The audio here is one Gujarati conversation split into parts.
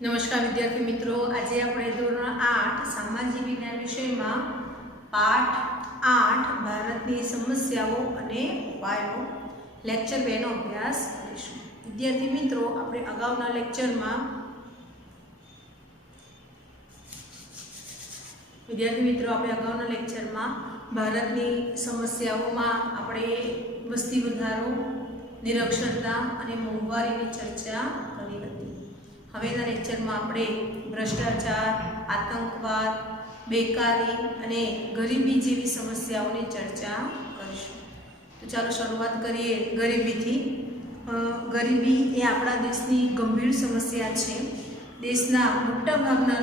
नमस्कार विद्यार्थी मित्रों, आज આપણે ધોરણ 8 સામાજિક વિજ્ઞાન વિષયમાં પાઠ 8 ભારતની સમસ્યાઓ અને ઉપાયો લેક્ચર 2 નો અભ્યાસ કરીશું। વિદ્યાર્થી મિત્રો, આપણે અગાઉના લેક્ચરમાં ભારતની સમસ્યાઓમાં આપણે વસ્તી વધારો, નિરક્ષરતા અને મોંઘવારીની ચર્ચા કરી હતી। હવેના લેક્ચરમાં આપણે ભ્રષ્ટાચાર, આતંકવાદ, બેકારી અને ગરીબી જેવી સમસ્યાઓની ચર્ચા કરીશું। તો ચાલો શરૂઆત કરીએ ગરીબીથી। ગરીબી એ આપણા દેશની ગંભીર સમસ્યા છે। દેશના મોટાભાગના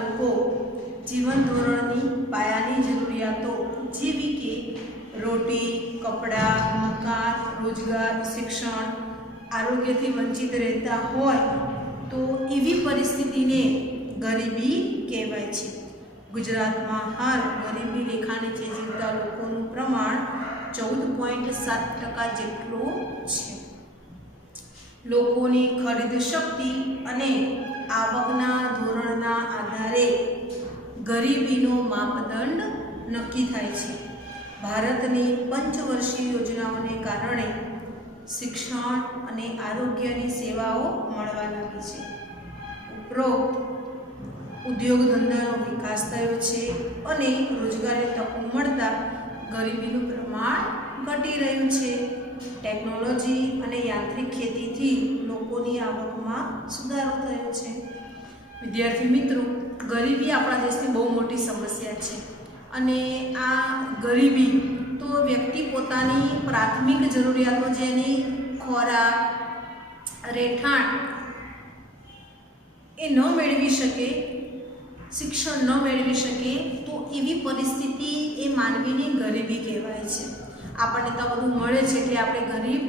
લોકો જીવન ધોરણની પાયાની જરૂરિયાતો જેવી કે રોટી, કપડાં, મકાન, રોજગાર, શિક્ષણ, આરોગ્યથી વંચિત રહેતા હોય તો એવી પરિસ્થિતિને ગરીબી કહેવાય છે। ગુજરાતમાં હાલ ગરીબી રેખા નીચે જીવતા લોકોનું પ્રમાણ 14.7% જેટલું છે। લોકોની ખરીદ શક્તિ અને આવકના ધોરણના આધારે ગરીબીનો માપદંડ નક્કી થાય છે। ભારતની પંચવર્ષીય યોજનાઓને કારણે શિક્ષણ અને આરોગ્યની સેવાઓ મળવા લાગી છે। ઉપરોક્ત ઉદ્યોગ ધંધાનો વિકાસ થયો છે અને રોજગારી તકો મળતા ગરીબીનું પ્રમાણ ઘટી રહ્યું છે। ટેકનોલોજી અને યાંત્રિક ખેતીથી લોકોની આવકમાં સુધારો થયો છે। વિદ્યાર્થી મિત્રો, ગરીબી આપણા દેશની બહુ મોટી સમસ્યા છે અને આ ગરીબી તો વ્યક્તિ પોતાની પ્રાથમિક જરૂરિયાતો જેની ખોરાક, રહેઠાણ એ ન મેળવી શકે, શિક્ષણ ન મેળવી શકે તો એવી પરિસ્થિતિ એ માનવીની ગરીબી કહેવાય છે। આપણને તો બધું મળે છે એટલે આપણે ગરીબ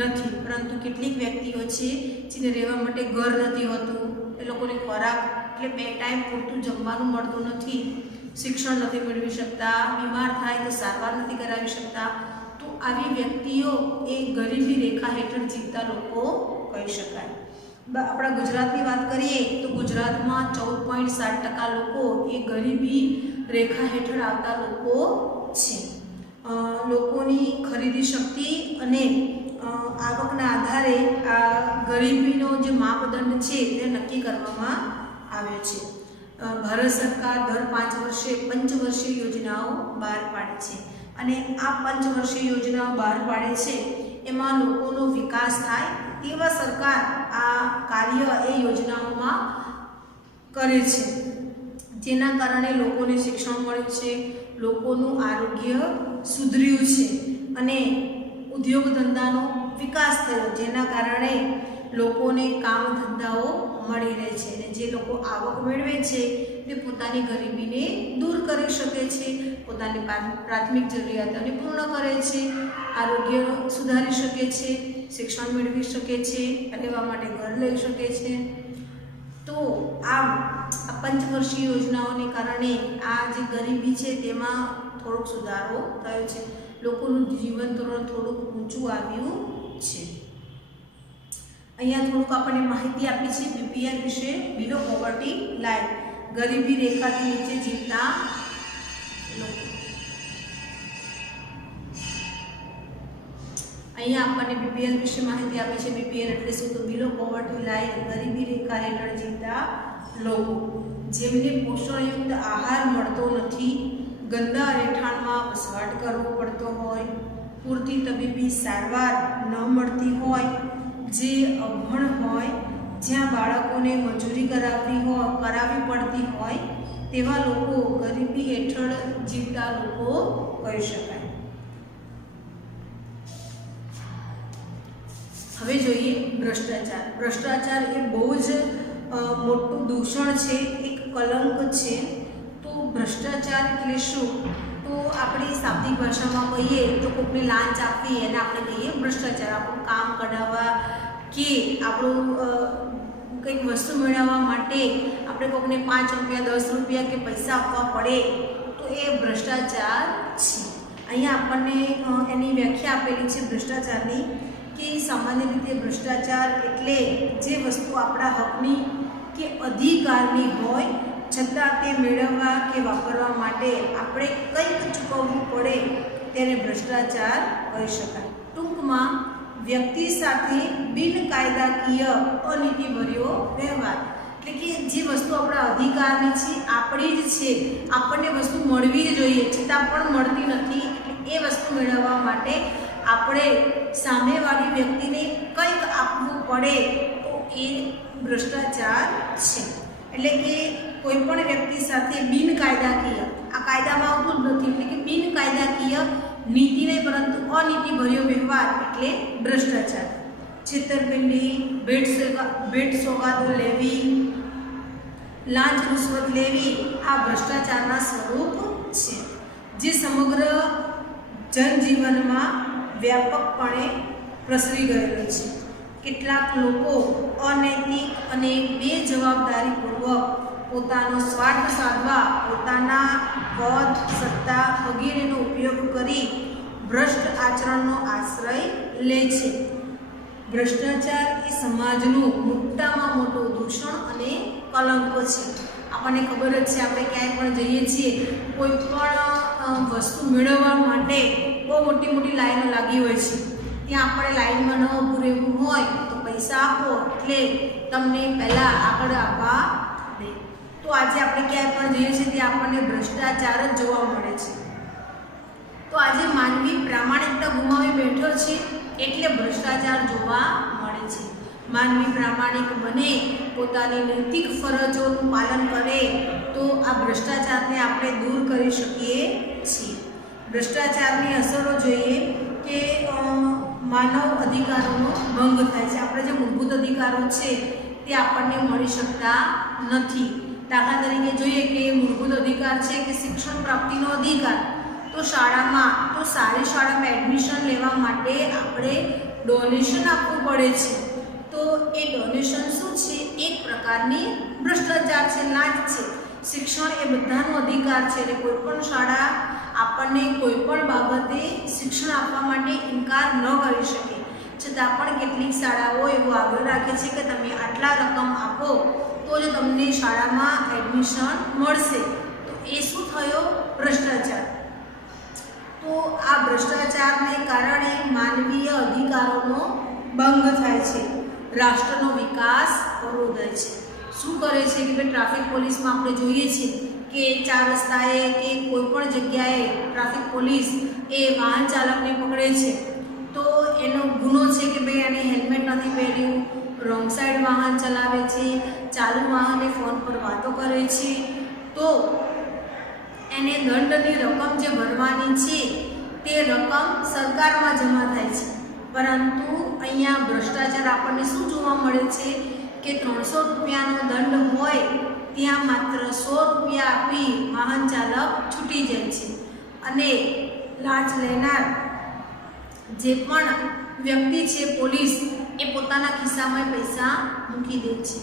નથી, પરંતુ કેટલીક વ્યક્તિઓ છે જેને રહેવા માટે ઘર નથી હોતું, એ લોકોને ખોરાક એટલે 2 ટાઈમ પૂરતું જમવાનું મળતું નથી, શિક્ષણ નથી મેળવી શકતા, બીમાર થાય તો સારવાર નથી કરાવી શકતા, તો આવી વ્યક્તિઓ એ ગરીબી રેખા હેઠળ જીવતા લોકો કહી શકાય। આપણા ગુજરાતની વાત કરીએ તો ગુજરાતમાં 14.7% લોકો એ ગરીબી રેખા હેઠળ આવતા લોકો છે। લોકોની ખરીદી શક્તિ અને આવકના આધારે આ ગરીબીનો જે માપદંડ છે તે નક્કી કરવામાં આવ્યો છે। ભારત સરકાર દર 5 વર્ષે પંચવર્ષીય યોજનાઓ બહાર પાડે છે અને આ પંચવર્ષીય યોજનાઓ બહાર પાડે છે એમાં લોકોનો વિકાસ થાય તેવા સરકાર આ કાર્ય એ યોજનાઓમાં કરે છે, જેના કારણે લોકોને શિક્ષણ મળ્યું છે, લોકોનું આરોગ્ય સુધર્યું છે અને ઉદ્યોગ ધંધાનો વિકાસ થયો, જેના કારણે લોકોને કામ ધંધાઓ મળી રહે છે અને જે લોકો આવક મેળવે છે તે પોતાની ગરીબીને દૂર કરી શકે છે, પોતાની પ્રાથમિક જરૂરિયાતોને પૂર્ણ કરે છે, આરોગ્ય સુધારી શકે છે, શિક્ષણ મેળવી શકે છે, રહેવા માટે ઘર લઈ શકે છે। તો આમ આ પંચવર્ષીય યોજનાઓને કારણે આ જે ગરીબી છે તેમાં થોડોક સુધારો થયો છે, લોકોનું જીવન ધોરણ થોડુંક ઊંચું આવ્યું છે। અહીંયા થોડુંક આપણને માહિતી આપી છે બીપીએલ વિશે, બિલો પોવર્ટી લાઇન, ગરીબી રેખાથી નીચે જીવતા લોકો। અહીંયા આપણને બીપીએલ વિશે માહિતી આપી છે। બીપીએલ એટલે શું? તો બિલો પોવર્ટી લાઇન, ગરીબી રેખા હેઠળ જીવતા લોકો જેમને પોષણયુક્ત આહાર મળતો નથી, ગંદા રહેઠાણમાં વસવાટ કરવો પડતો હોય, પૂરતી તબીબી સારવાર ન મળતી હોય, જે અભણ હોય, જ્યાં બાળકોને મજૂરી કરાવવી પડતી હોય તેવા લોકો ગરીબી હેઠળ જીવતા લોકો કહી શકાય। હવે જોઈએ ભ્રષ્ટાચાર। ભ્રષ્ટાચાર એ બહુ જ મોટું દૂષણ છે, એક કલંક છે। તો ભ્રષ્ટાચાર એટલે શું? તો આપણી શાબ્દિક ભાષામાં કહીએ તો કોઈને લાંચ આપવી એને આપણે કહીએ ભ્રષ્ટાચાર। આપણું કામ કઢાવવા કે આપણું કંઈક વસ્તુ મેળવવા માટે આપણે કોઈને 5 રૂપિયા, 10 રૂપિયા કે પૈસા આપવા પડે તો એ ભ્રષ્ટાચાર છે। અહીંયા આપણને એની વ્યાખ્યા આપેલી છે ભ્રષ્ટાચારની કે સામાન્ય રીતે ભ્રષ્ટાચાર એટલે જે વસ્તુ આપણા હકની કે અધિકારની હોય છતાં તે મેળવવા કે વાપરવા માટે આપણે કંઈક ચૂકવવું પડે તેને ભ્રષ્ટાચાર કહી શકાય. ટૂંકમાં વ્યક્તિ સાથે બિનકાયદાકીય અનીતિભર્યો વ્યવહાર, એટલે કે જે વસ્તુ આપણા અધિકારની છે, આપણી જ છે, આપણને વસ્તુ મળવી જ જોઈએ છતાં પણ મળતી નથી, એટલે એ વસ્તુ મેળવવા માટે આપણે સામેવાળી વ્યક્તિને કંઈક આપવું પડે તો એ ભ્રષ્ટાચાર છે. એટલે કે કોઈ પણ વ્યક્તિ સાથે બિનકાયદાકીય, આ કાયદામાં આવતું જ નથી, એટલે કે બિનકાયદાકીય નીતિ નહીં પરંતુ અનીતિભર્યો વ્યવહાર એટલે ભ્રષ્ટાચાર. છેતરપિંડી, ભેટ સોગાદો લેવી, લાંચ રૂશ્વત લેવી આ ભ્રષ્ટાચારના સ્વરૂપ છે, જે સમગ્ર જનજીવનમાં વ્યાપકપણે પ્રસરી ગયેલો છે. કેટલાક લોકો અનૈતિક અને બેજવાબદારીપૂર્વક પોતાનો સ્વાર્થ સાધવા પોતાના પદ, સત્તા વગેરેનો ઉપયોગ કરી ભ્રષ્ટ આચરણનો આશ્રય લે છે. ભ્રષ્ટાચાર એ સમાજનું મોટામાં મોટું દૂષણ અને કલંક છે. આપણને ખબર જ છે, આપણે ક્યાંય પણ જઈએ છીએ, કોઈ પણ વસ્તુ મેળવવા માટે બહુ મોટી મોટી લાઈનો લાગી હોય છે. ત્યાં આપણે લાઈનમાં ન ઊભું રહેવું હોય તો પૈસા આપો એટલે તમને પહેલાં આગળ આપવા દે. તો આજે આપણે ક્યાંય પણ જઈએ છીએ ત્યાં આપણને ભ્રષ્ટાચાર જ જોવા મળે છે. તો આજે માનવી પ્રામાણિકતા ગુમાવી બેઠો છે એટલે ભ્રષ્ટાચાર જોવા મળે છે. માનવી પ્રામાણિક બને, પોતાની નૈતિક ફરજોનું પાલન કરે તો આ ભ્રષ્ટાચારને આપણે દૂર કરી શકીએ છીએ. ભ્રષ્ટાચારની અસરો જોઈએ કે માનવ અધિકારોનો ભંગ થાય છે. આપણે જે મૂળભૂત અધિકારો છે તે આપણને મળી શકતા નથી. દાખલા તરીકે જોઈએ કે મૂળભૂત અધિકાર છે કે શિક્ષણ પ્રાપ્તિનો અધિકાર, તો શાળામાં, તો સારી શાળામાં એડમિશન લેવા માટે આપણે ડોનેશન આપવું પડે છે. તો એ ડોનેશન શું છે? એક પ્રકારની ભ્રષ્ટાચાર છે, લાંચ છે. શિક્ષણ એ બધાનો અધિકાર છે એટલે કોઈ પણ શાળા આપણને કોઈ પણ બાબતે શિક્ષણ આપવા માટે ઇનકાર ન કરી શકે. છતાં પણ કેટલીક શાળાઓ એવો આગ્રહ રાખે છે કે તમે આટલા રકમ આપો તો જ તમને શાળામાં એડમિશન મળશે. તો એ શું થયો? ભ્રષ્ટાચાર. તો આ ભ્રષ્ટાચારને કારણે માનવીય અધિકારોનો ભંગ થાય છે, રાષ્ટ્રનો વિકાસ અવરોધાય છે. શું કરે છે કે ભાઈ ટ્રાફિક પોલીસમાં આપણે જોઈએ છીએ કે 4 રસ્તાએ કે કોઈ પણ જગ્યાએ ટ્રાફિક પોલીસ એ વાહન ચાલકને પકડે છે તો એનો ગુનો છે કે ભાઈ એને હેલ્મેટ નથી પહેર્યું, રોંગ સાઈડ વાહન ચલાવે છે, ચાલુ વાહને ફોન પર વાતો કરે છે, તો એને દંડની રકમ જે ભરવાની છે તે રકમ સરકારમાં જમા થાય છે. પરંતુ અહીંયા ભ્રષ્ટાચાર આપણને શું જોવા મળે છે કે 300 રૂપિયાનો દંડ હોય ત્યાં માત્ર 100 રૂપિયા આપી વાહન ચાલક છૂટી જાય છે અને લાંચ લેનાર જે પણ વ્યક્તિ છે, પોલીસ, એ પોતાના ખિસ્સામાં પૈસા મૂકી દે છે.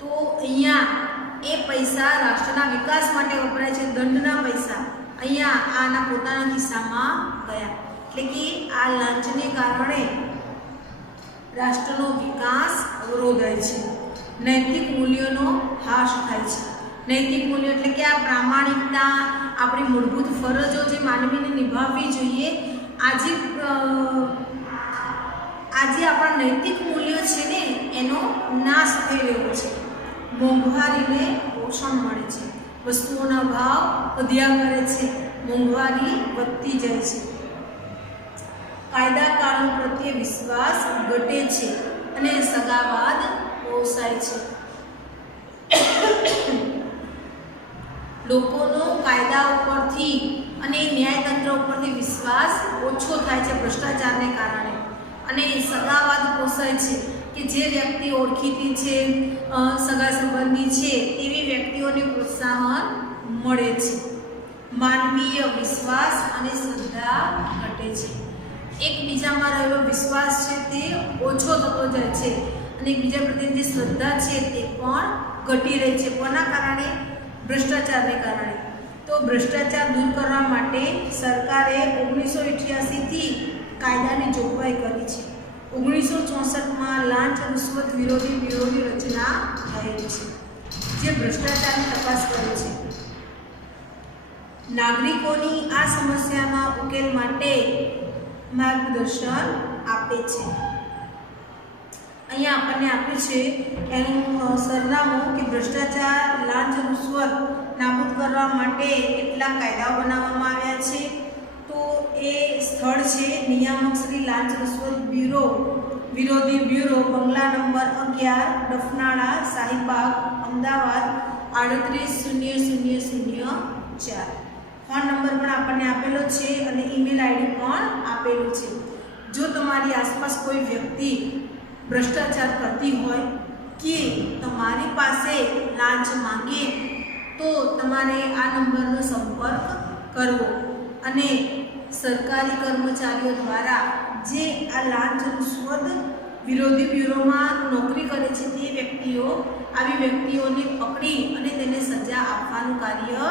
તો અહીંયા એ પૈસા રાષ્ટ્રના વિકાસ માટે વપરાય છે, દંડના પૈસા અહીંયા આના પોતાના ખિસ્સામાં ગયા. એટલે કે આ લાંચને કારણે રાષ્ટ્રનો વિકાસ અવરોધાય છે, નૈતિક મૂલ્યોનો હાશ થાય છે. નૈતિક મૂલ્યો એટલે કે આ પ્રામાણિકતા, આપણી મૂળભૂત ફરજો જે માનવીને નિભાવવી જોઈએ, આજે આપણા નૈતિક મૂલ્યો છે ને એનો નાશ થઈ રહ્યો છે. મોંઘવારીને પોષણ મળે છે, વસ્તુઓના ભાવ વધ્યા કરે છે, મોંઘવારી વધતી જાય છે, કાયદા કાનૂન પ્રત્યે વિશ્વાસ ઘટે છે અને સગાવાદ પોસાય છે. લોકોનો કાયદા ઉપરથી અને ન્યાયતંત્ર ઉપરથી વિશ્વાસ ઓછો થાય છે ભ્રષ્ટાચારને કારણે, અને સગાવાદ પોસાય છે કે જે વ્યક્તિ ઓળખીતી છે, સગા સંબંધી છે તેવી વ્યક્તિઓને પ્રોત્સાહન મળે છે. માનવીય વિશ્વાસ અને શ્રદ્ધા ઘટે છે. એકબીજામાં રહેલો વિશ્વાસ છે તે ઓછો થતો જાય છે અને એકબીજા પ્રત્યેની જે શ્રદ્ધા છે તે પણ ઘટી રહી છે. કોના કારણે? ભ્રષ્ટાચારને કારણે. તો ભ્રષ્ટાચાર દૂર કરવા માટે સરકારે 1988થી કાયદાની જોગવાઈ કરી છે. 1964માં લાંચ રૂશ્વત વિરોધી બ્યુરોની રચના થયેલી છે, જે ભ્રષ્ટાચારની તપાસ કરે છે. નાગરિકોની આ સમસ્યાના ઉકેલ માટે માર્ગદર્શન આપે છે. અહીંયા આપણને આપ્યું છે એનું સરનામું કે ભ્રષ્ટાચાર, લાંચ, રૂશ્વત નાબૂદ કરવા માટે કેટલા કાયદાઓ બનાવવામાં આવ્યા છે. તો એ સ્થળ છે નિયામક શ્રી લાંચ રૂશ્વત બ્યુરો વિરોધી બ્યુરો, બંગલા number 11, Dafnala, Shahibaug, Ahmedabad 380004. Phone number પણ આપણને આપેલો છે અને ઈમેલ આઈડી પણ આપેલું છે. જો તમારી આસપાસ કોઈ વ્યક્તિ ભ્રષ્ટાચાર કરતી હોય કે તમારી પાસે લાંચ માંગે તો તમારે આ નંબરનો સંપર્ક કરવો અને સરકારી કર્મચારીઓ દ્વારા જે આ લાંચ રૂશ્વત વિરોધી બ્યુરોમાં નોકરી કરે છે તે વ્યક્તિઓ આવી વ્યક્તિઓને પકડી અને તેને સજા આપવાનું કાર્ય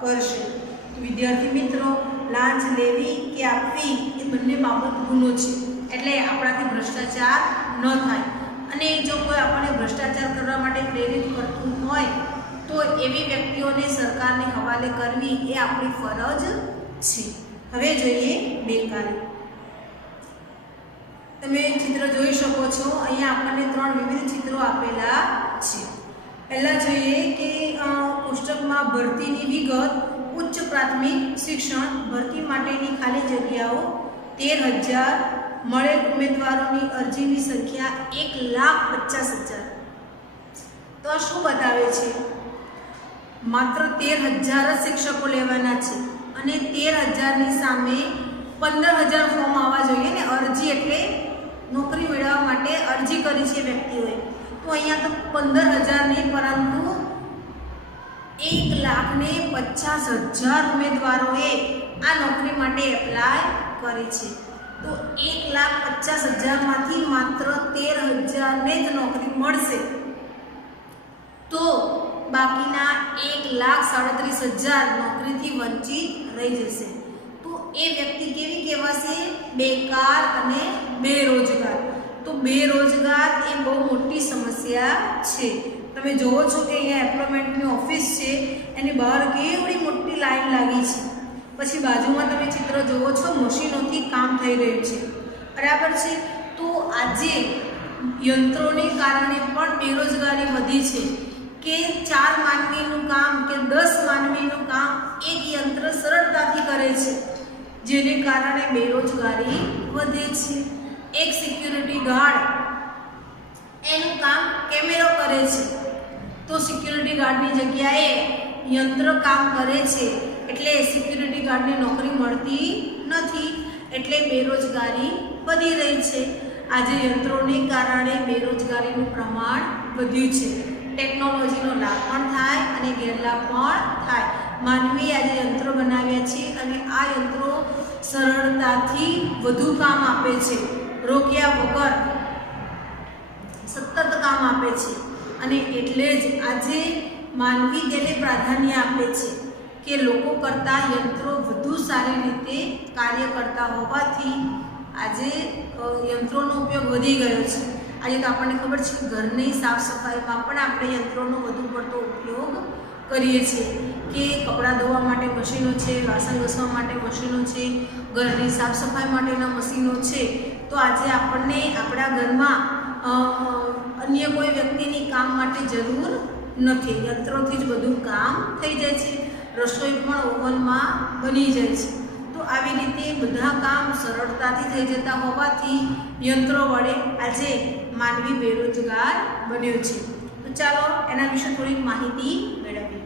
કરશે. વિદ્યાર્થી મિત્રો, લાંચ લેવી કે આપવી એ બંને બાબત ગુનો છે, એટલે આપણાથી ભ્રષ્ટાચાર ન થાય. અને જો કોઈ આપણને ભ્રષ્ટાચાર કરવા માટે પ્રેરિત કરતું હોય તો એવી વ્યક્તિઓને સરકારને હવાલે કરવી એ આપણી ફરજ છે. હવે જોઈએ બેકારી. તમે ચિત્ર જોઈ શકો છો. અહીંયા આપણને 3 વિવિધ ચિત્રો આપેલા છે. પહેલા જોઈએ કે પુસ્તકમાં ભરતીની વિગત. ઉચ્ચ પ્રાથમિક શિક્ષણ ભરતી માટેની ખાલી જગ્યાઓ 13,000. મળેલ ઉમેદવારોની અરજીની સંખ્યા 1,50,000. તો આ શું બતાવે છે? માત્ર 13,000 જ શિક્ષકો લેવાના છે અને 13,000ની સામે 15,000 ફોર્મ આવવા જોઈએ ને. અરજી એટલે નોકરી મેળવવા માટે અરજી કરી છે વ્યક્તિઓએ. તો અહીંયા તો 15,000 નહીં પરંતુ 1,50,000 ઉમેદવારોએ આ નોકરી માટે એપ્લાય કરી છે. તો 1,50,000માંથી માત્ર 13,000ને જ નોકરી મળશે. તો બાકીના 1,37,000 નોકરીથી વંચિત રહી જશે. તો એ વ્યક્તિ કેવી કહેવાશે? બેકાર અને બેરોજગાર. તો બેરોજગાર એ બહુ મોટી સમસ્યા છે. તમે જોવો છો કે અહીંયા એમ્પ્લોયમેન્ટની ઓફિસ છે, એની બહાર કેવડી મોટી લાઈન લાગી છે. પછી બાજુમાં તમે ચિત્ર જોવો છો, મશીનોથી કામ થઈ રહ્યું છે, બરાબર છે. તો આજે યંત્રોને કારણે પણ બેરોજગારી વધી છે કે 4 માનવીનું કામ કે 10 માનવીનું કામ એક યંત્ર સરળતાથી કરે છે, જેને કારણે બેરોજગારી વધે છે. એક સિક્યુરિટી ગાર્ડ એનું કામ કેમેરો કરે છે, તો સિક્યુરિટી ગાર્ડની જગ્યાએ યંત્ર કામ કરે છે, એટલે સિક્યુરિટી ગાર્ડને નોકરી મળતી નથી, એટલે બેરોજગારી વધી રહી છે. આજે યંત્રોને કારણે બેરોજગારીનું પ્રમાણ વધ્યું છે. ટેકનોલોજીનો લાભ પણ થાય અને ગેરલાભ પણ થાય. માનવીએ આજે યંત્રો બનાવ્યા છે અને આ યંત્રો સરળતાથી વધુ કામ આપે છે, રોક્યા વગર સતત કામ આપે છે. અને એટલે જ આજે માનવી તેને પ્રાધાન્ય આપે છે કે લોકો કરતાં યંત્રો વધુ સારી રીતે કાર્ય કરતા હોવાથી આજે યંત્રોનો ઉપયોગ વધી ગયો છે. આજે તો આપણને ખબર છે કે ઘરની સાફ સફાઈમાં પણ આપણે યંત્રોનો વધુ પડતો ઉપયોગ કરીએ છીએ કે કપડાં ધોવા માટે મશીનો છે, વાસણ ઘસવા માટે મશીનો છે, ઘરની સાફ સફાઈ માટેના મશીનો છે. તો આજે આપણને આપણા ઘરમાં અન્ય કોઈ વ્યક્તિની કામ માટે જરૂર નથી, યંત્રોથી જ બધું કામ થઈ જાય છે. રસોઈ પણ ઓવનમાં બની જાય છે. તો આવી રીતે બધા કામ સરળતાથી થઈ જતા હોવાથી યંત્રો વડે આજે માનવી બેરોજગાર બન્યો છે. તો ચાલો એના વિશે થોડીક માહિતી મેળવીએ.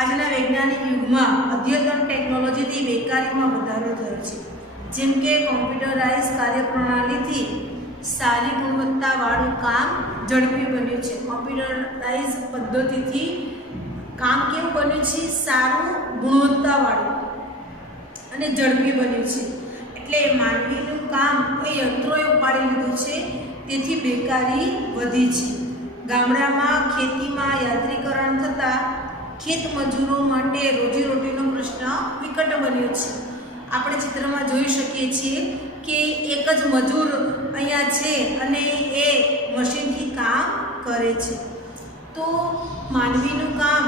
આજના વૈજ્ઞાનિક યુગમાં અદ્યતન ટેકનોલોજીથી બેકારીમાં વધારો થયો છે. જેમ કે કોમ્પ્યુટરાઇઝ કાર્યપ્રણાલીથી સારી ગુણવત્તાવાળું કામ ઝડપી બન્યું છે. કોમ્પ્યુટરાઇઝ પદ્ધતિથી કામ કેવું બન્યું છે? સારું, ગુણવત્તાવાળું અને ઝડપી બન્યું છે. એટલે માનવીનું કામ એ યંત્રોએ ઉપાડી લીધું છે, તેથી બેકારી વધી છે. ગામડામાં ખેતીમાં યાંત્રિકરણ થતાં ખેત મજૂરો માટે રોજીરોટીનો પ્રશ્ન વિકટ બન્યો છે. આપણે ચિત્રમાં જોઈ શકીએ છીએ કે એક જ મજૂર અહીંયા છે અને એ મશીનથી કામ કરે છે. તો માનવીનું કામ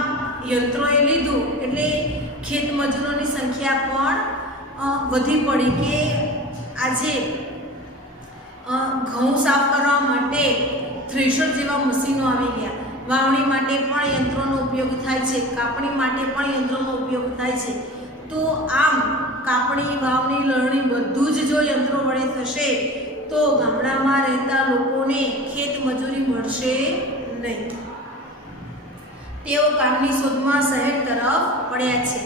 યંત્રોએ લીધું એટલે ખેત મજૂરોની સંખ્યા પણ વધી પડી કે આજે ઘઉં સાફ કરવા માટે થ્રેશર જેવા મશીનો આવી ગયા. વાવણી માટે પણ યંત્રોનો ઉપયોગ થાય છે, કાપણી માટે પણ યંત્રોનો ઉપયોગ થાય છે. તો આમ કાપણી, વાવણી, લણણી બધું જ જો યંત્રો વડે થશે તો ગામડામાં રહેતા લોકોને ખેત મજૂરી મળશે નહીં. તેઓ કામની શોધમાં શહેર તરફ પડ્યા છે.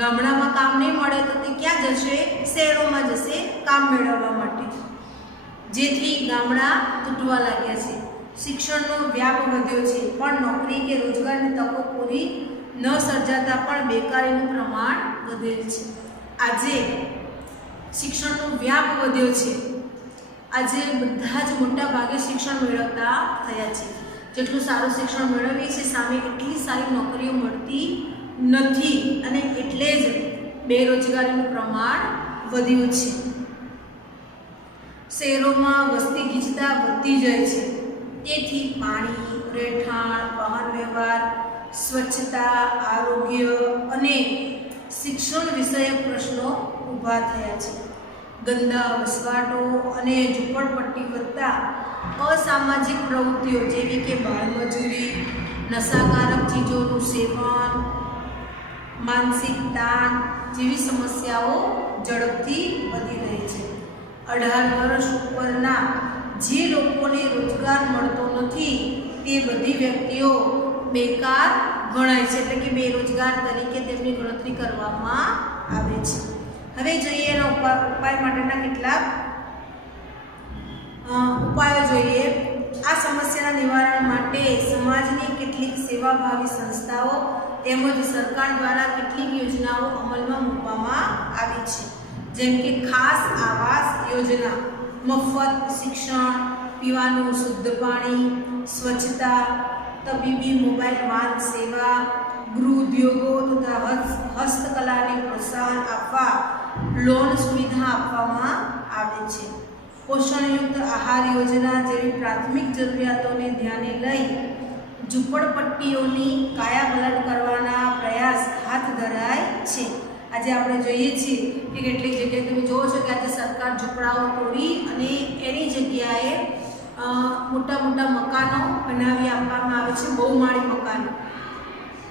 ગામડામાં કામ નહીં મળે તો તે ક્યાં જશે? શહેરોમાં જશે કામ મેળવવા માટે. જેથી ગામડા તૂટવા લાગ્યા છે. શિક્ષણનો વ્યાપ વધ્યો છે પણ નોકરી કે રોજગારની તકો પૂરી ન સર્જાતા પણ બેકારીનું પ્રમાણ વધેલ છે. આજે શિક્ષણનો વ્યાપ વધ્યો છે. આજે બધા જ મોટા ભાગે શિક્ષણ મેળવતા થયા છે. જેટલું સારું શિક્ષણ મેળવીએ છીએ સામે એટલી સારી નોકરીઓ મળતી નથી અને એટલે જ બેરોજગારીનું પ્રમાણ વધ્યું છે. શહેરોમાં વસ્તી ગીચતા વધતી જાય છે. તેથી પાણી, રહેઠાણ, વાહન વ્યવહાર, સ્વચ્છતા, આરોગ્ય અને શિક્ષણ વિષયક પ્રશ્નો ઊભા થયા છે. ગંદા વસવાટો અને ઝૂંપડપટ્ટી વધતા અસામાજિક પ્રવૃત્તિઓ જેવી કે બાળમજૂરી, નશાકારક ચીજોનું સેવન, માનસિક તાણ જેવી સમસ્યાઓ ઝડપથી વધી રહી છે. 18 વર્ષ ઉપરના જે લોકોને રોજગાર મળતો નથી તે બધી વ્યક્તિઓ બેકાર ગણાય છે, એટલે કે બેરોજગાર તરીકે તેમની ગણતરી કરવામાં આવે છે. હવે જોઈએ એના ઉપાય માટેના કેટલાક ઉપાયો જોઈએ. આ સમસ્યાના નિવારણ માટે સમાજની કેટલીક સેવાભાવી સંસ્થાઓ તેમજ સરકાર દ્વારા કેટલીક યોજનાઓ અમલમાં મૂકવામાં આવી છે. જેમ કે ખાસ આવાસ યોજના, મફત શિક્ષણ, પીવાનું શુદ્ધ પાણી, સ્વચ્છતા, તબીબી મોબાઈલ વાન સેવા, ગૃહ ઉદ્યોગો તથા હસ્તકલાને પ્રોત્સાહન આપવા લોન સુવિધા આપવામાં આવે છે. પોષણયુક્ત આહાર યોજના જેવી પ્રાથમિક જરૂરિયાતોને ધ્યાને લઈ ઝૂંપડપટ્ટીઓની કાયાપલટ કરવાના પ્રયાસ હાથ ધરાય છે. આજે આપણે જોઈએ છીએ કે કેટલીક જગ્યાએ તમે જોવો છો કે આજે સરકાર ઝૂંપડાઓ તોડી અને એની જગ્યાએ મોટા મોટા મકાનો બનાવી આપવામાં આવે છે, બહુમાળી મકાનો,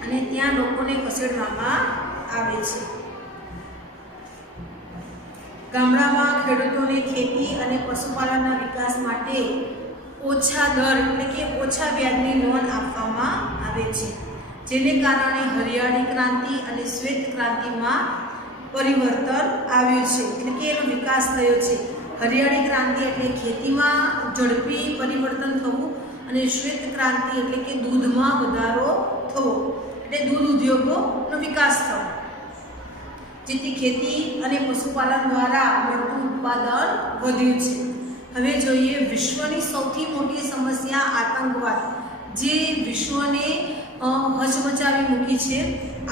અને ત્યાં લોકોને ખસેડવામાં આવે છે. ગામડામાં ખેડૂતોને ખેતી અને પશુપાલનના વિકાસ માટે ઓછા દર એટલે કે ઓછા વ્યાજની લોન આપવામાં આવે છે. જેને કારણે હરિયાળી ક્રાંતિ અને શ્વેત ક્રાંતિમાં પરિવર્તન આવ્યું છે, એટલે કે એનો વિકાસ થયો છે. હરિયાળી ક્રાંતિ એટલે ખેતીમાં ઝડપી પરિવર્તન થવું અને શ્વેત ક્રાંતિ એટલે કે દૂધમાં વધારો થવો, એટલે દૂધ ઉદ્યોગોનો વિકાસ થવો, જેથી ખેતી અને પશુપાલન દ્વારા મળતું ઉત્પાદન વધ્યું છે. હવે જોઈએ વિશ્વની સૌથી મોટી સમસ્યા આતંકવાદ, જે વિશ્વને હચમચાવી મૂકી છે.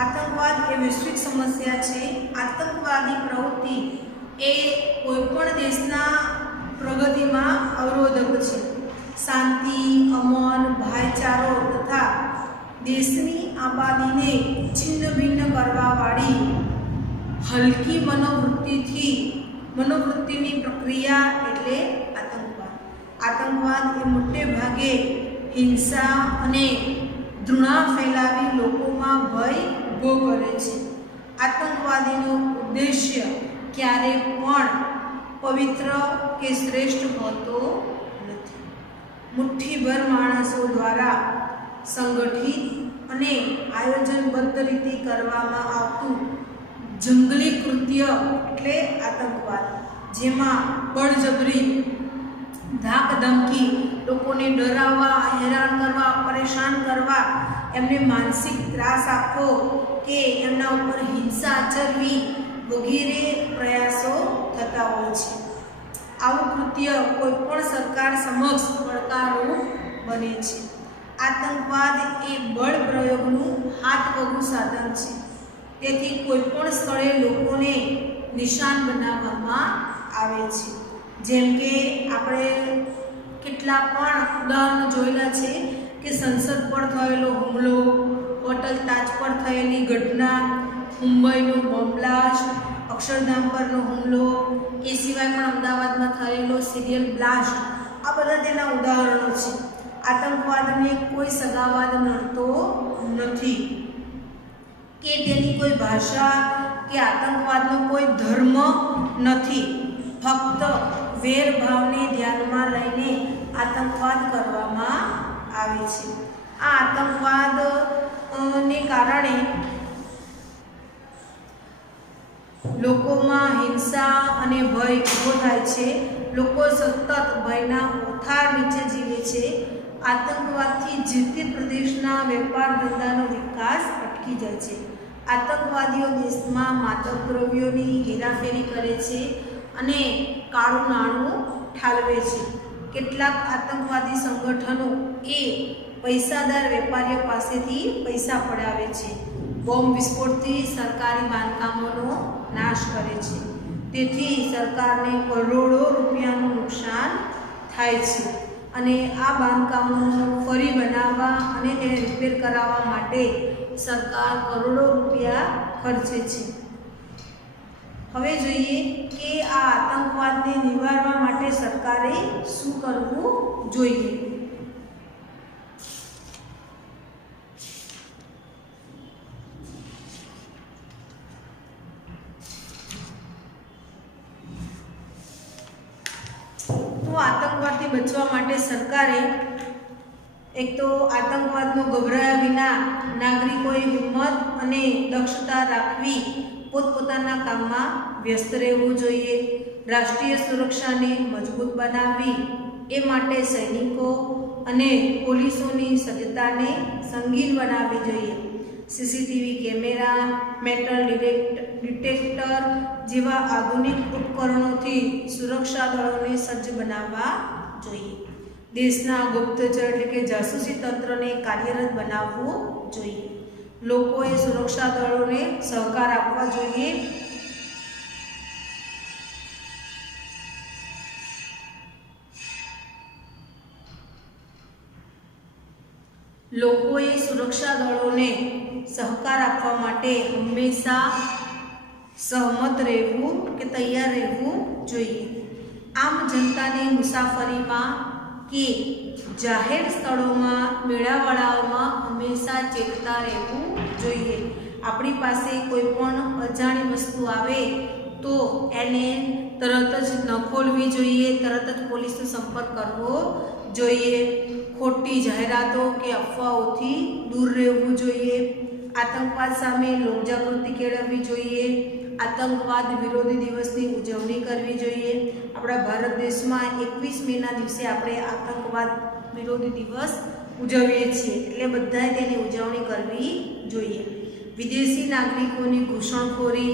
આતંકવાદ એ વૈશ્વિક સમસ્યા છે. આતંકવાદી પ્રવૃત્તિ એ કોઈપણ દેશના પ્રગતિમાં અવરોધક છે. શાંતિ, અમન, ભાઈચારો તથા દેશની આબાદીને છિન્ન ભિન્ન કરવાવાળી હલકી મનોવૃત્તિની પ્રક્રિયા એટલે આતંકવાદ. આતંકવાદ એ મોટે ભાગે હિંસા અને ઘૃણા ફેલાવી લોકોમાં ભય ઊભો કરે છે. આતંકવાદીનો ઉદ્દેશ્ય ક્યારે પણ પવિત્ર કે શ્રેષ્ઠ હોતો નથી. મુઠ્ઠીભર માણસો દ્વારા સંગઠિત અને આયોજનબદ્ધ રીતે કરવામાં આવતું જંગલી કૃત્ય એટલે આતંકવાદ, જેમાં બળજબરી, ધાકધમકી, લોકોને ડરાવવા, હેરાન કરવા, પરેશાન કરવા, એમને માનસિક ત્રાસ આપવો કે એમના ઉપર હિંસા આચરવી વગેરે પ્રયાસો થતા હોય છે. આવું કૃત્ય કોઈ પણ સરકાર સમક્ષ પડકારરૂપ બને છે. આતંકવાદ એ બળ પ્રયોગનું હાથવગું સાધન છે. તેથી કોઈ પણ સ્થળે લોકોને નિશાન બનાવવામાં આવે છે। જેમ કે આપણે કેટલા પણ ઉદાહરણો જોયેલા છે કે સંસદ પર થયેલો હુમલો, હોટલ તાજ પર થયેલી ઘટના, મુંબઈનો બોમ્બ બ્લાસ્ટ, અક્ષરધામ પરનો હુમલો, એ સિવાય પણ અમદાવાદમાં થયેલો સિરિયલ બ્લાસ્ટ, આ બધા તેના ઉદાહરણો છે। આતંકવાદને કોઈ સગાવાદ નડતો નથી કે તેની કોઈ ભાષા કે આતંકવાદનો કોઈ ધર્મ નથી, ફક્ત વેરભાવને ધ્યાનમાં લઈને આતંકવાદ કરવામાં આવે છે। આ આતંકવાદ ને કારણે લોકોમાં હિંસા અને ભય ઊભો થાય છે। લોકો સતત ભયના ઓથાર નીચે જીવે છે। આતંકવાદથી જે તે પ્રદેશના વેપાર ધંધાનો વિકાસ અટકી જાય છે। આતંકવાદીઓ દેશમાં માદક દ્રવ્યોની હેરાફેરી કરે છે અને કાળું નાણું ઠાલવે છે। કેટલાક આતંકવાદી સંગઠનો એ પૈસાદાર વેપારીઓ પાસેથી પૈસા પડાવે છે। બોમ્બ વિસ્ફોટથી સરકારી બાંધકામોનો નાશ કરે છે, તેથી સરકારને કરોડો રૂપિયાનું નુકસાન થાય છે અને આ બાંધકામો ફરી બનાવવા અને તેને રિપેર કરાવવા માટે સરકાર કરોડો રૂપિયા ખર્ચે છે। હવે જોઈએ કે આ આતંકવાદને નિવારવા માટે સરકારે શું કરવું જોઈએ। તો આતંકવાદથી બચવા માટે સરકારે એક તો આતંકવાદનો ગભરાયા વિના નાગરિકોએ હિંમત અને દક્ષતા રાખવી, પોતપોતાના કામમાં વ્યસ્ત રહેવું જોઈએ। રાષ્ટ્રીય સુરક્ષાને મજબૂત બનાવવી એ માટે સૈનિકો અને પોલીસોની સજ્જતાને સંગીન બનાવવી જોઈએ। સીસીટીવી કેમેરા, મેટલ ડિટેક્ટર જેવા આધુનિક ઉપકરણોથી સુરક્ષા દળોને સજ્જ બનાવવા જોઈએ। દેશના ગુપ્તચર એટલે કે જાસૂસી તંત્રને કાર્યરત બનાવવું જોઈએ। લોકોએ સુરક્ષા દળોને સહકાર આપવા જોઈએ। લોકોએ સુરક્ષા દળોને સહકાર આપવા માટે હંમેશા સહમત રહેવું કે તૈયાર રહેવું જોઈએ। આમ જનતાને મુસાફરીમાં કે જાહેર સ્થળોમાં, મેળાવડાઓમાં હંમેશા ચેતતા રહેવું જોઈએ। આપણી પાસે કોઈ પણ અજાણી વસ્તુ આવે તો એને તરત જ ન ખોલવી જોઈએ, તરત જ પોલીસનો સંપર્ક કરવો જોઈએ। ખોટી જાહેરાતો કે અફવાઓથી દૂર રહેવું જોઈએ। આતંકવાદ સામે લોકજાગૃતિ કેળવવી જોઈએ। આતંકવાદ વિરોધી દિવસની ઉજવણી કરવી જોઈએ। આપણા ભારત દેશમાં 21 મેના દિવસે આપણે આતંકવાદ વિરોધી દિવસ ઉજવીએ છીએ, એટલે બધાએ તેની ઉજવણી કરવી જોઈએ। વિદેશી નાગરિકોની ઘૂસણખોરી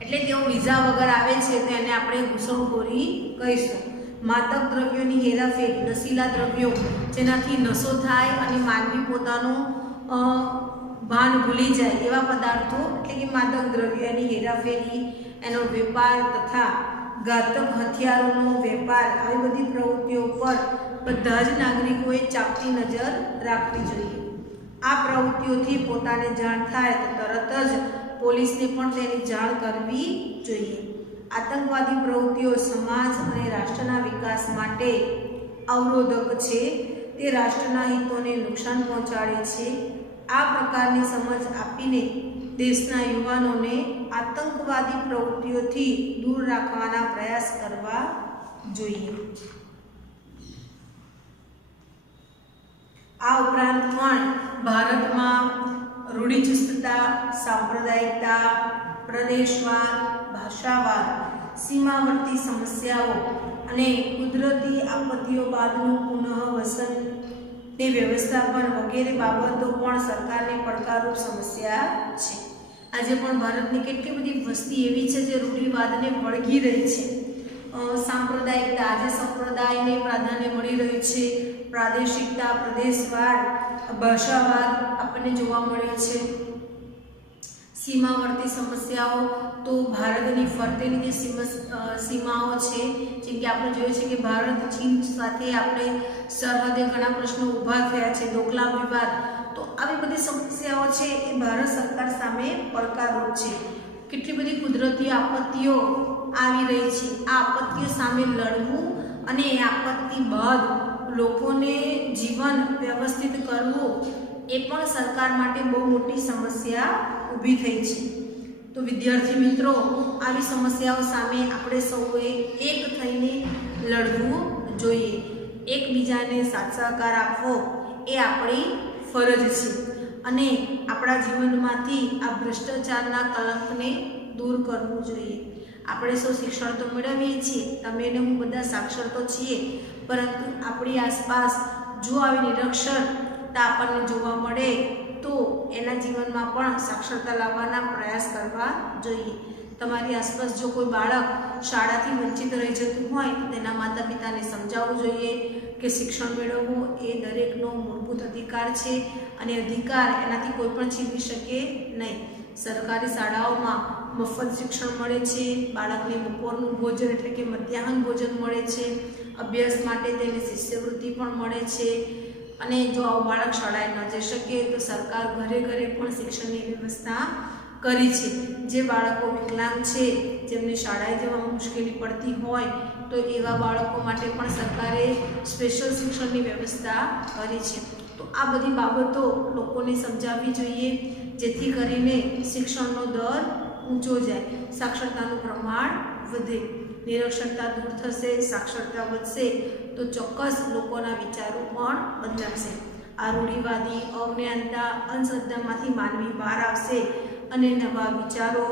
એટલે તેઓ વિઝા વગર આવે છે તો એને આપણે ઘૂસણખોરી કહીશું। માદક દ્રવ્યોની હેરાફેરી, નશીલા દ્રવ્યો જેનાથી નશો થાય અને માનવી પોતાનું ભાન ભૂલી જાય એવા પદાર્થો એટલે કે માદક દ્રવ્યો, એની હેરાફેરી, એનો વેપાર તથા ઘાતક હથિયારોનો વેપાર, આવી બધી પ્રવૃત્તિઓ પર બધા જ નાગરિકોએ ચાંપતી નજર રાખવી જોઈએ। આ પ્રવૃત્તિઓથી પોતાને જાણ થાય તો તરત જ પોલીસને પણ તેની જાણ કરવી જોઈએ। આતંકવાદી પ્રવૃત્તિઓ સમાજ અને રાષ્ટ્રના વિકાસ માટે અવરોધક છે, તે રાષ્ટ્રના હિતોને નુકસાન પહોંચાડે છે। આ પ્રકારની સમજ આપીને દેશના યુવાનોને આતંકવાદી પ્રવૃત્તિઓથી દૂર રાખવાના પ્રયાસ કરવા જોઈએ। આ ઉપરાંત પણ ભારતમાં રૂઢિચુસ્તતા, સાંપ્રદાયિકતા, પ્રદેશવાદ, ભાષાવાદ, સીમાવર્તી સમસ્યાઓ અને કુદરતી આપત્તિઓ બાદનું પુનઃવસન તે વ્યવસ્થાપન વગેરે બાબતો પણ સરકારને પડકારરૂપ સમસ્યા છે। આજે પણ ભારતની કેટલી બધી વસ્તી એવી છે જે રૂઢિવાદને વળગી રહી છે। સાંપ્રદાયિકતા, આજે સંપ્રદાયને પ્રાધાન્ય મળી રહ્યું છે। પ્રાદેશિકતા, પ્રદેશવાદ, ભાષાવાદ આપણને જોવા મળ્યો છે। सीमावर्ती समस्याओं तो भारतनी फरतेनी जे सीमाओं छे, जेम के आपणे जोयुं छे के भारत चीन साथे आपणे सरहदे घणा प्रश्नो ऊभा थया छे, डोकलाम विवाद, तो આવી બધી સમસ્યાઓ છે એ ભારત સરકાર સામે પડકારરૂપ છે। કેટલી બધી કુદરતી આપત્તિઓ આવી રહી છે, આ આપત્તિઓ સામે લડવું અને એ આપત્તિ બાદ લોકોને જીવન વ્યવસ્થિત કરવું એ પણ સરકાર માટે બહુ મોટી સમસ્યા ઊભી થઈ છે। તો વિદ્યાર્થી મિત્રો, આવી સમસ્યાઓ સામે આપણે સૌએ એક થઈને લડવું જોઈએ, એકબીજાને સાથ સહકાર આપવો એ આપણી ફરજ છે અને આપણા જીવનમાંથી આ ભ્રષ્ટાચારના કલંકને દૂર કરવું જોઈએ। આપણે સૌ શિક્ષણ તો મેળવીએ છીએ, તમે ને હું બધા સાક્ષર તો છીએ, પરંતુ આપણી આસપાસ જો આવી નિરક્ષરતા આપણને જોવા મળે તો એના જીવનમાં પણ સાક્ષરતા લાવવાના પ્રયાસ કરવા જોઈએ। તમારી આસપાસ જો કોઈ બાળક શાળાથી વંચિત રહી જતું હોય તો તેના માતા પિતાને સમજાવવું જોઈએ કે શિક્ષણ મેળવવું એ દરેકનો મૂળભૂત અધિકાર છે અને અધિકાર એનાથી કોઈ પણ છીનવી શકે નહીં। સરકારી શાળાઓમાં મફત શિક્ષણ મળે છે, બાળકને બપોરનું ભોજન એટલે કે મધ્યાહન ભોજન મળે છે, અભ્યાસ માટે તેને શિષ્યવૃત્તિ પણ મળે છે અને જો આવું બાળક શાળાએ ન જઈ શકે તો સરકાર ઘરે ઘરે પણ શિક્ષણની વ્યવસ્થા કરી છે। જે બાળકો વિકલાંગ છે, જેમને શાળાએ જવામાં મુશ્કેલી પડતી હોય તો એવા બાળકો માટે પણ સરકારે સ્પેશિયલ શિક્ષણની વ્યવસ્થા કરી છે। તો આ બધી બાબતો લોકોને સમજાવવી જોઈએ, જેથી કરીને શિક્ષણનો દર ઊંચો જાય, સાક્ષરતાનું પ્રમાણ વધે, નિરક્ષરતા દૂર થશે, સાક્ષરતા વધશે તો ચોક્કસ લોકોના વિચારો પણ બદલાશે। આ રૂઢિવાદી અજ્ઞાનતા અંધશ્રદ્ધામાંથી માનવી બહાર આવશે અને નવા વિચારો,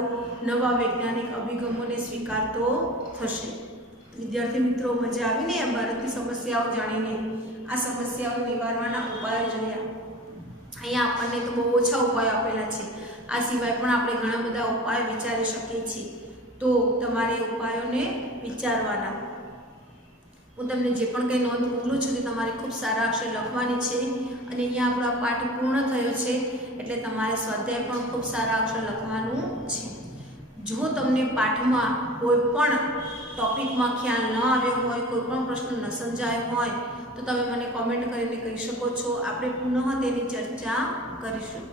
નવા વૈજ્ઞાનિક અભિગમોને સ્વીકારતો થશે। વિદ્યાર્થી મિત્રો, મજા આવી ને આ ભારતની સમસ્યાઓ જાણીને? આ સમસ્યાઓ નિવારવાના ઉપાયો જોયા। અહીંયા આપણને તો બહુ ઓછા ઉપાયો આપેલા છે, આ સિવાય પણ આપણે ઘણા બધા ઉપાયો વિચારી શકીએ છીએ। તો તમારે ઉપાયોને વિચારવાના। હું તમને જે પણ કંઈ નોંધ મોકલું છું તે તમારે ખૂબ સારા અક્ષરે લખવાની છે અને અહીંયા આપણો આ પાઠ પૂર્ણ થયો છે એટલે તમારે સ્વાધ્યાય પણ ખૂબ સારા અક્ષર લખવાનું છે। જો તમને પાઠમાં કોઈ પણ ટોપિકમાં ખ્યાલ ન આવ્યો હોય, કોઈ પણ પ્રશ્ન ન સમજાયો હોય તો તમે મને કોમેન્ટ કરીને કહી શકો છો, આપણે પુનઃ તેની ચર્ચા કરીશું।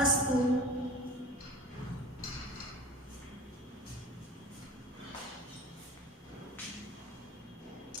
અસ્તુ।